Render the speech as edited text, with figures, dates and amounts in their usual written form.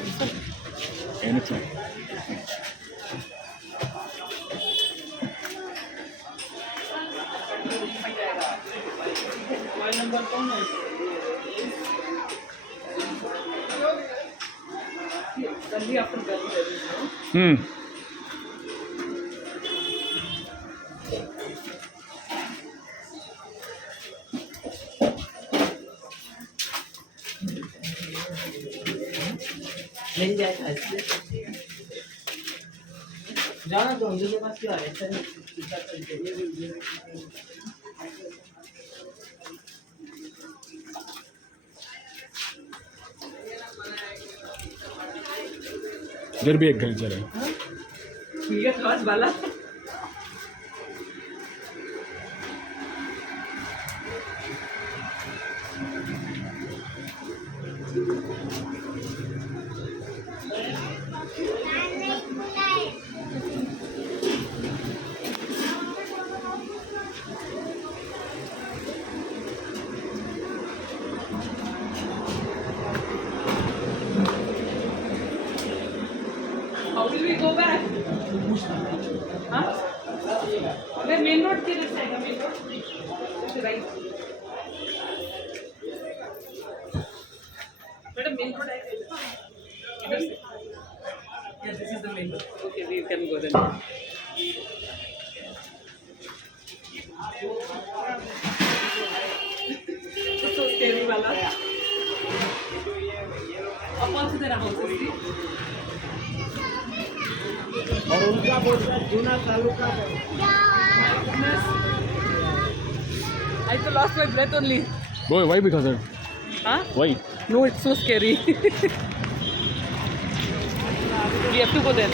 take this one? Anything. Hmm. जाना तो मुझे पास क्या है सर इधर भी एक घर चल रहा है. ये खास वाला How will we go back? Huh? Where main road ke this side, main road? To right. Madam, main road hai. Idhar se. Yeah, this is the main road. Okay, we can go then. So scary wala. Up also there are houses. See? और उनका बोलता जूना तालुका है. I also lost my breath only. Boy, why because of? Huh? Why? No, it's so scary. We have to go there.